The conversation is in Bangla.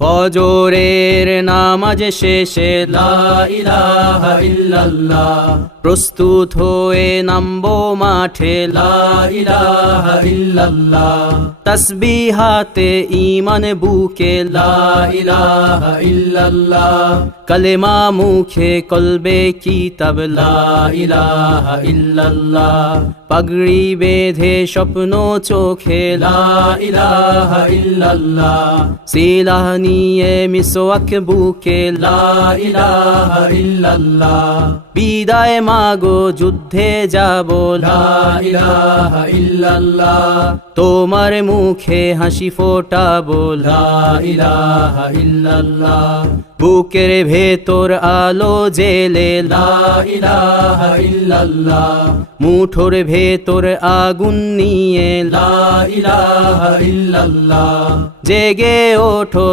ফজরের নামাজ শেষে লা ইলাহা ইল্লাল্লাহ, প্রস্তুত হয়ে নামবো মাঠে লা ইলাহা ইল্লাল্লাহ, তাসবিহাতে ঈমান বুকে লা ইলাহা ইল্লাল্লাহ, কালেমা মুখে কলবে কিতাব লা ইলাহা ইল্লাল্লাহ, পাগড়ি বেঁধে স্বপ্ন চোখে লা ইলাহা ইল্লাল্লাহ, সিলাহ নিয়ে মিসওয়াক বুকে লা ইলাহা ইল্লাল্লাহ, বিদায় মাগো যুদ্ধে যাব লা ইলাহা ইল্লাল্লাহ, তোমার মুখে হাসি ফোটাবো লা ইলাহা ইল্লাল্লাহ, বুকের ভেতর আলো জেলে লা ইলাহা ইল্লাল্লাহ, মুঠোর ভেতর আগুন নিয়ে লা ইলাহা ইল্লাল্লাহ, জেগে ওঠো